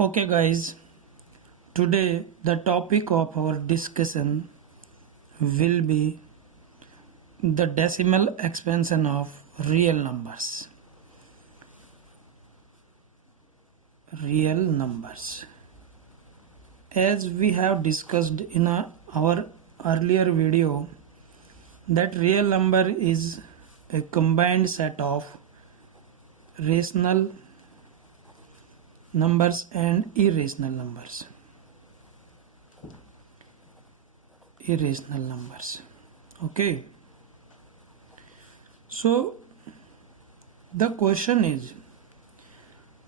Okay, guys, today the topic of our discussion will be the decimal expansion of real numbers. Real numbers. As we have discussed in our earlier video, that real number is a combined set of rational numbers and irrational numbers. Irrational numbers. Okay. So the question is,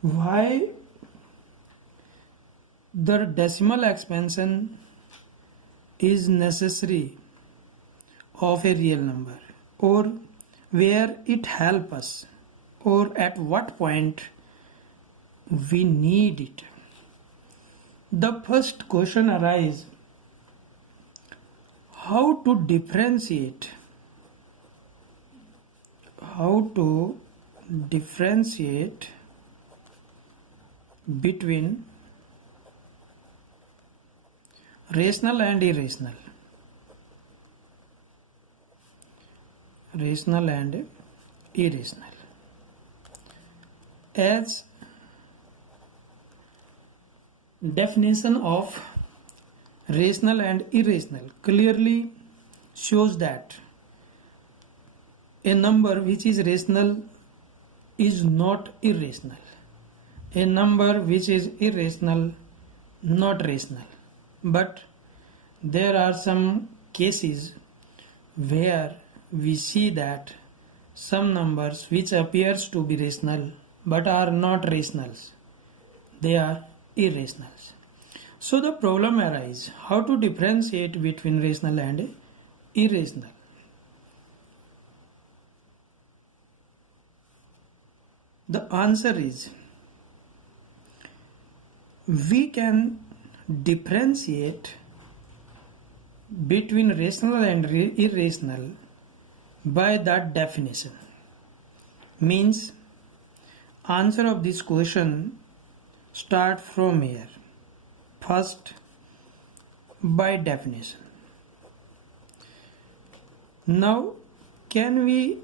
why the decimal expansion is necessary of a real number, or where it helps us, or at what point we need it. The first question arises: how to differentiate between rational and irrational. Rational and irrational. As definition of rational and irrational clearly shows that a number which is rational is not irrational. A number which is irrational, not rational. But there are some cases where we see that some numbers which appears to be rational but are not rationals. They are irrationals. So the problem arises: how to differentiate between rational and irrational. The answer is, we can differentiate between rational and irrational by that definition. Means, answer of this question start from here. First, by definition. Now, can we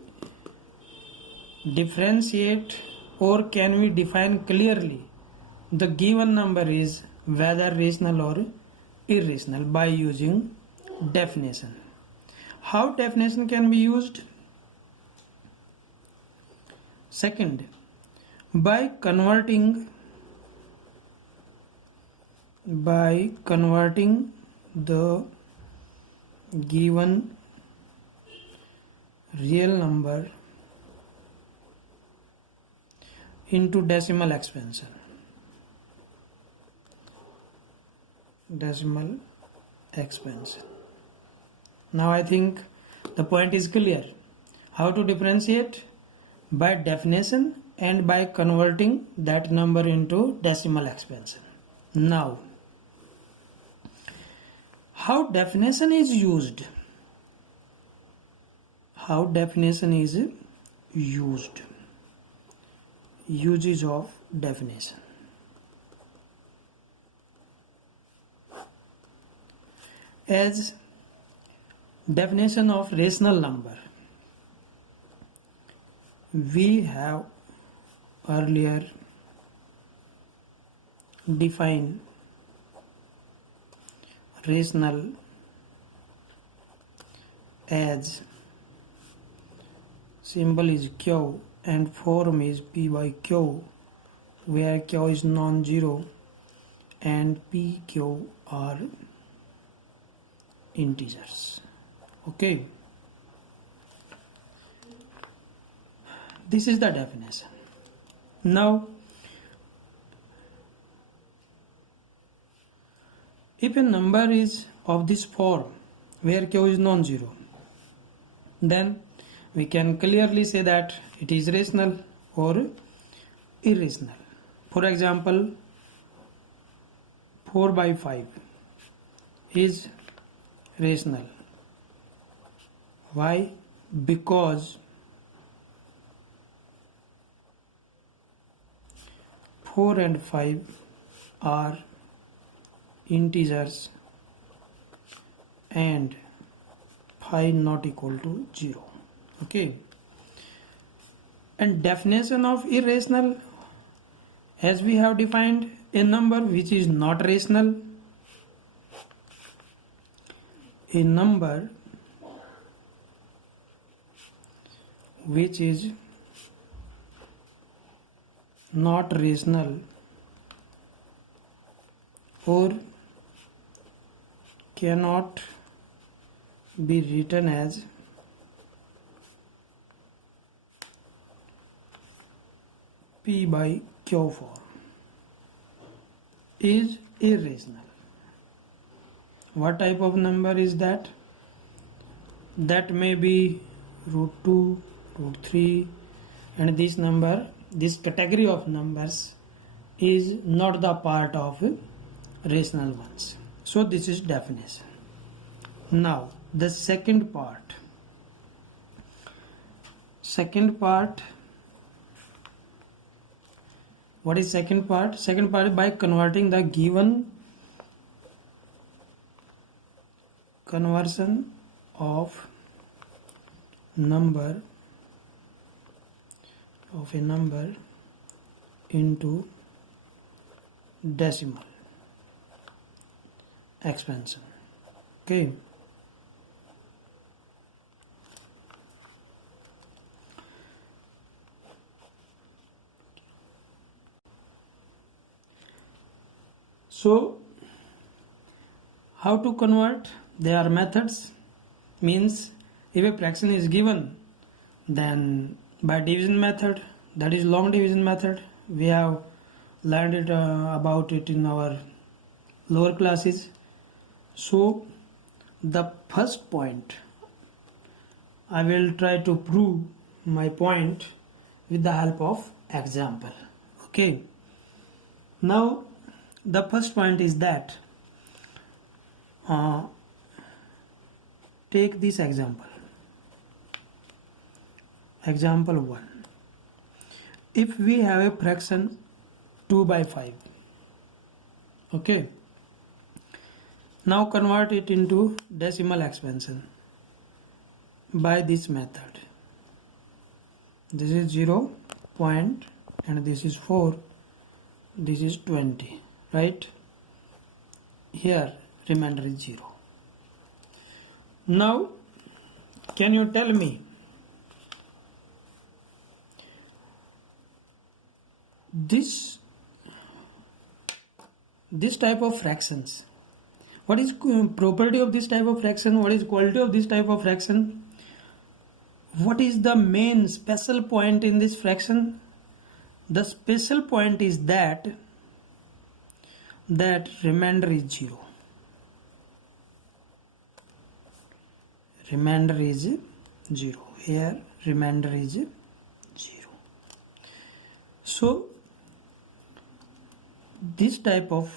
differentiate, or can we define clearly the given number is whether rational or irrational by using definition? How definition can be used? Second, by converting the given real number into decimal expansion. Decimal expansion. Now I think the point is clear. How to differentiate? By definition and by converting that number into decimal expansion. Now, how definition is used? How definition is used? Uses of definition. As definition of rational number, we have earlier defined rational as symbol is q and form is p by q, where q is non-zero and p, q are integers. Okay, this is the definition. Now, if a number is of this form where q is non-zero, then we can clearly say that it is rational or irrational. For example, 4 by 5 is rational. Why? Because 4 and 5 are integers and phi not equal to 0. Okay, and definition of irrational, as we have defined, a number which is not rational, a number which is not rational or cannot be written as P by Q form is irrational. What type of number is that? That may be root 2, root 3, and this number, this category of numbers is not the part of rational ones. So this is definition. Now the second part. What is second part? Second part is by converting the given conversion of a number into decimal expansion. Okay. So how to convert? There are methods. Means if a fraction is given, then by division method, that is long division method. We have learned it about it in our lower classes. So the first point, I will try to prove my point with the help of example. Okay. Now the first point is that take this example. Example 1. If we have a fraction 2 by 5, okay, now convert it into decimal expansion by this method. This is 0 point and this is 4, this is 20, right? Here remainder is 0. Now can you tell me this type of fractions, what is property of this type of fraction, what is quality of this type of fraction, what is the main special point in this fraction? The special point is that remainder is 0. Remainder is 0. Here remainder is 0. So this type of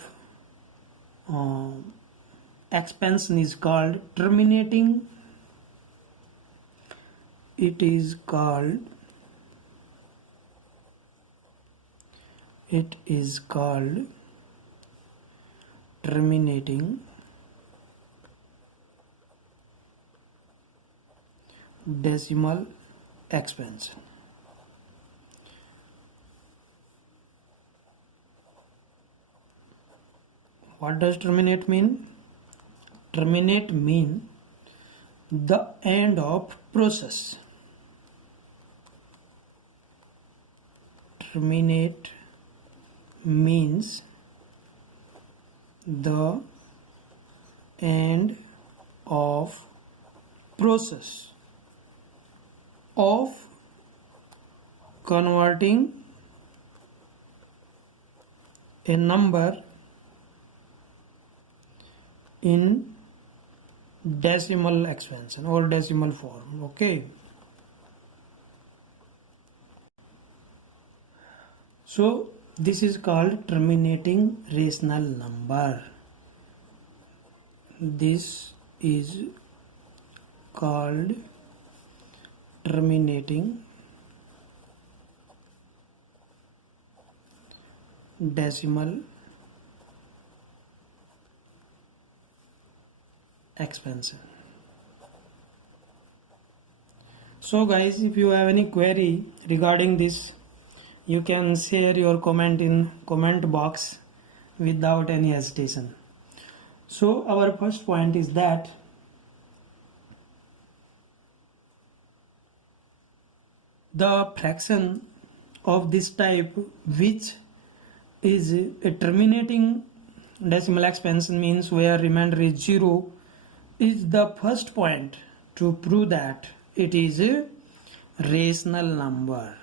expansion is called terminating. It is called terminating decimal expansion. What does terminate mean? Terminate mean the end of process. Terminate means the end of process of converting a number in decimal expansion or decimal form. Okay. So this is called terminating rational number. This is called terminating decimal expansion. So guys, if you have any query regarding this, you can share your comment in comment box without any hesitation. So our first point is that the fraction of this type, which is a terminating decimal expansion, means where remainder is 0, is the first point to prove that it is a rational number.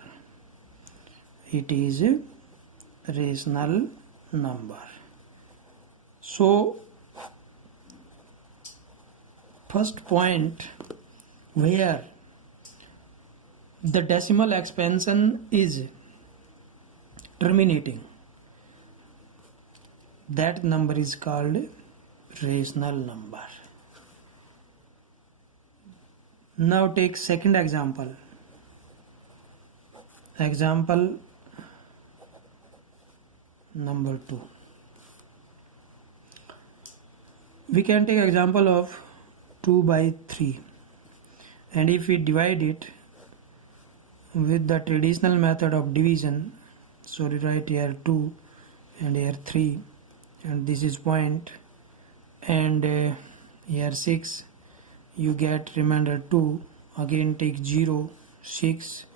It is a rational number. So first point where the decimal expansion is terminating, that number is called rational number. Now take second example. Example number 2. We can take example of 2 by 3, and if we divide it with the traditional method of division, so we write here 2 and here 3, and this is point, and here 6, you get remainder 2, again take 0, 6,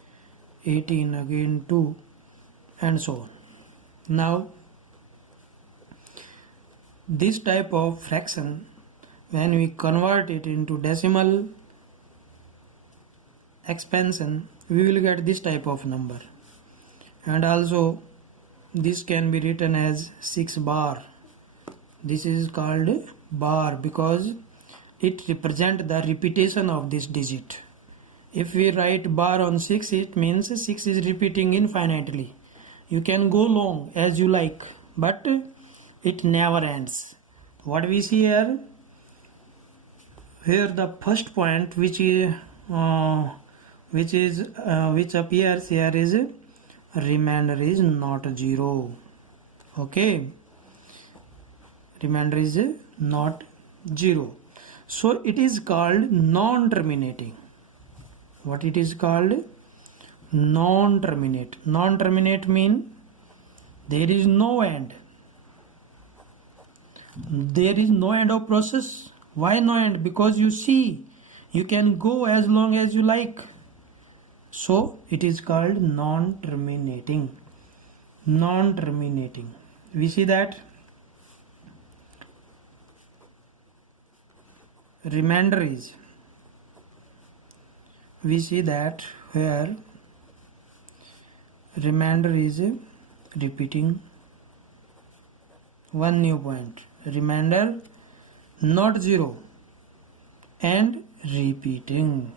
18, again 2, and so on. Now this type of fraction, when we convert it into decimal expansion, we will get this type of number. And also this can be written as 6 bar. This is called bar because it represents the repetition of this digit. If we write bar on 6, it means 6 is repeating infinitely. You can go long as you like, but it never ends. What we see here the first point which appears here is remainder is not 0. Okay, remainder is not 0. So it is called non-terminating. What it is called? Non-terminate. Non-terminate mean there is no end. There is no end of process. Why no end? Because you see, you can go as long as you like. So it is called non-terminating. Non-terminating. We see that remainder is, we see that where remainder is repeating. One new point, remainder not 0 and repeating.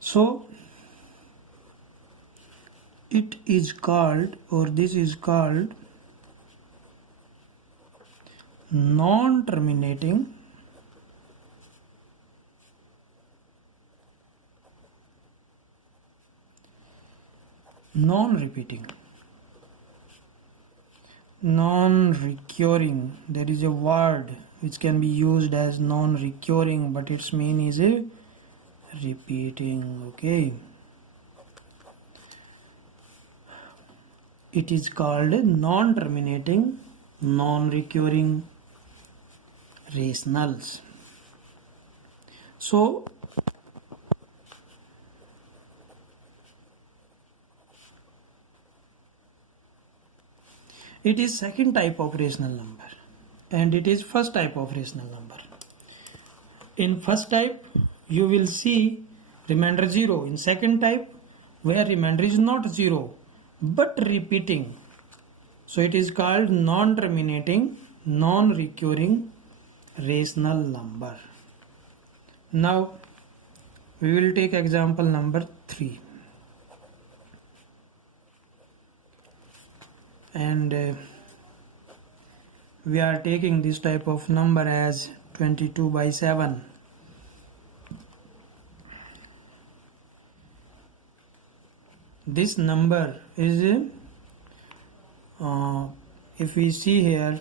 So it is called, or this is called, non-terminating non-repeating, non-recurring. There is a word which can be used as non-recurring, but its meaning is repeating. Okay, it is called non-terminating, non-recurring rationals. So it is second type of rational number, and it is first type of rational number. In first type you will see remainder 0. In second type, where remainder is not 0 but repeating, so it is called non-terminating, non-recurring rational number. Now we will take example number 3. And we are taking this type of number as 22 by 7. This number is if we see here,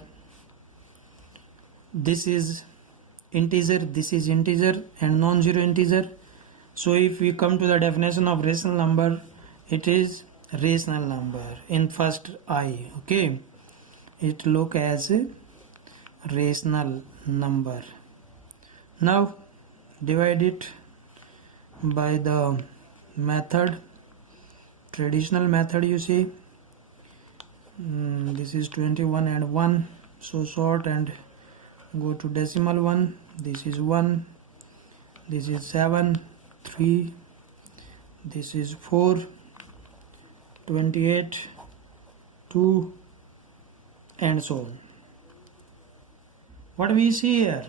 this is integer, this is integer and non-zero integer. So if we come to the definition of rational number, it is rational number in first I. Okay, it look as a rational number. Now divide it by the method, traditional method. You see, this is 21 and 1, so sort and go to decimal one. This is 1, this is 7, 3, this is 4, 28, 2, and so on. What we see here?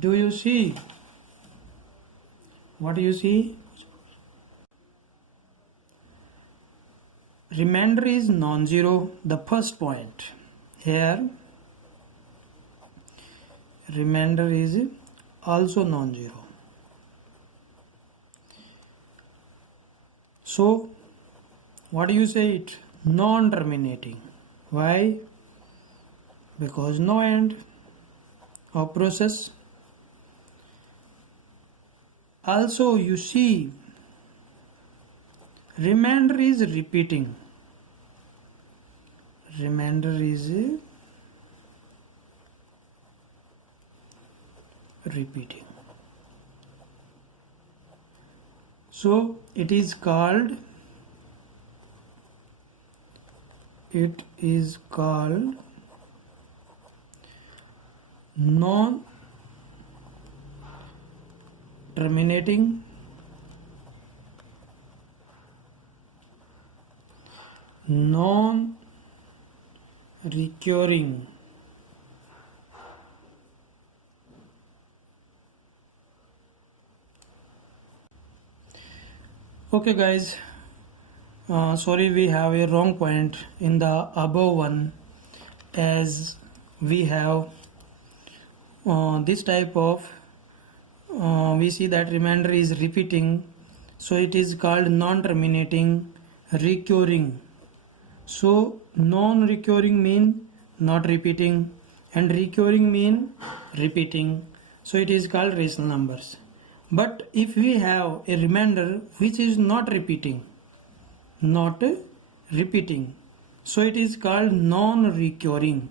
Do you see? What do you see? Remainder is non-zero, the first point. Here, remainder is also non-zero. So, what do you say it? Non-terminating. Why? Because no end of process. Also, you see, remainder is repeating. Remainder is repeating. So it is called non-terminating, non-recurring, okay guys, sorry we have a wrong point in the above one, as we have this type of we see that remainder is repeating, so it is called non-terminating recurring. So non-recurring mean not repeating and recurring mean repeating, so it is called rational numbers. But if we have a remainder which is not repeating, so it is called non-recurring.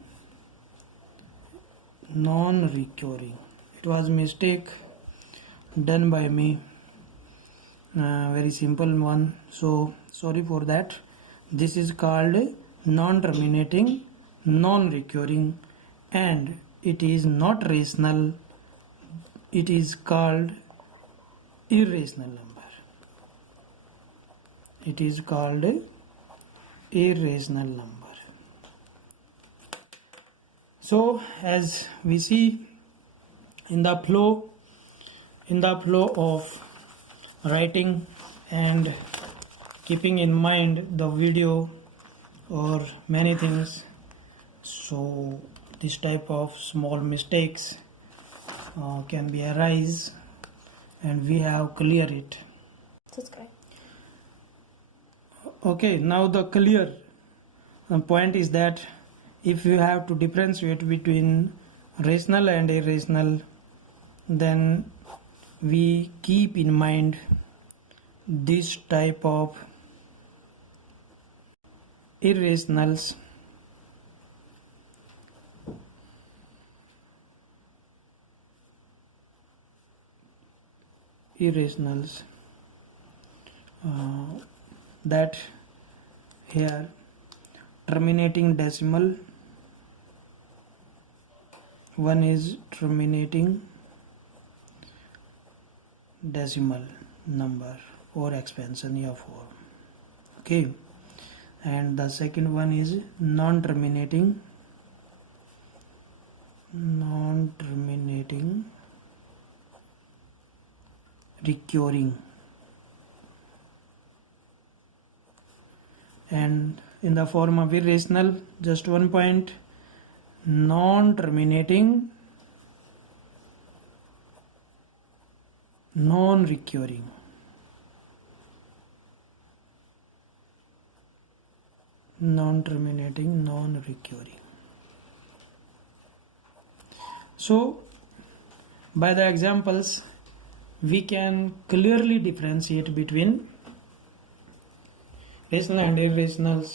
It was mistake done by me, very simple one, so sorry for that. This is called non-terminating, non-recurring, and it is not rational. It is called irrational number. It is called irrational number. So as we see in the flow of writing and keeping in mind the video or many things, so this type of small mistakes can be arise, and we have clear it. Subscribe. Okay, now the clear point is that if you have to differentiate between rational and irrational, then we keep in mind this type of irrationals. That here terminating decimal, one is terminating decimal number or expansion form, okay, and the second one is non-terminating recurring, and in the form of irrational, just one point, non-terminating non-recurring. non-terminating, non-recurring. So by the examples we can clearly differentiate between rational and irrational.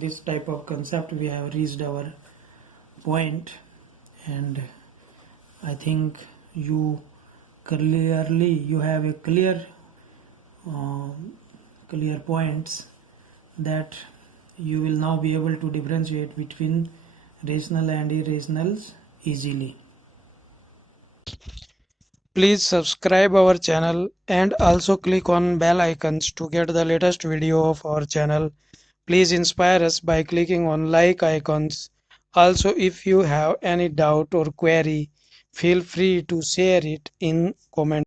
This type of concept we have reached our point, and I think you have a clear points that you will now be able to differentiate between rational and irrationals easily. Please subscribe our channel and also click on bell icons to get the latest video of our channel. Please inspire us by clicking on like icons. Also, if you have any doubt or query, feel free to share it in comment.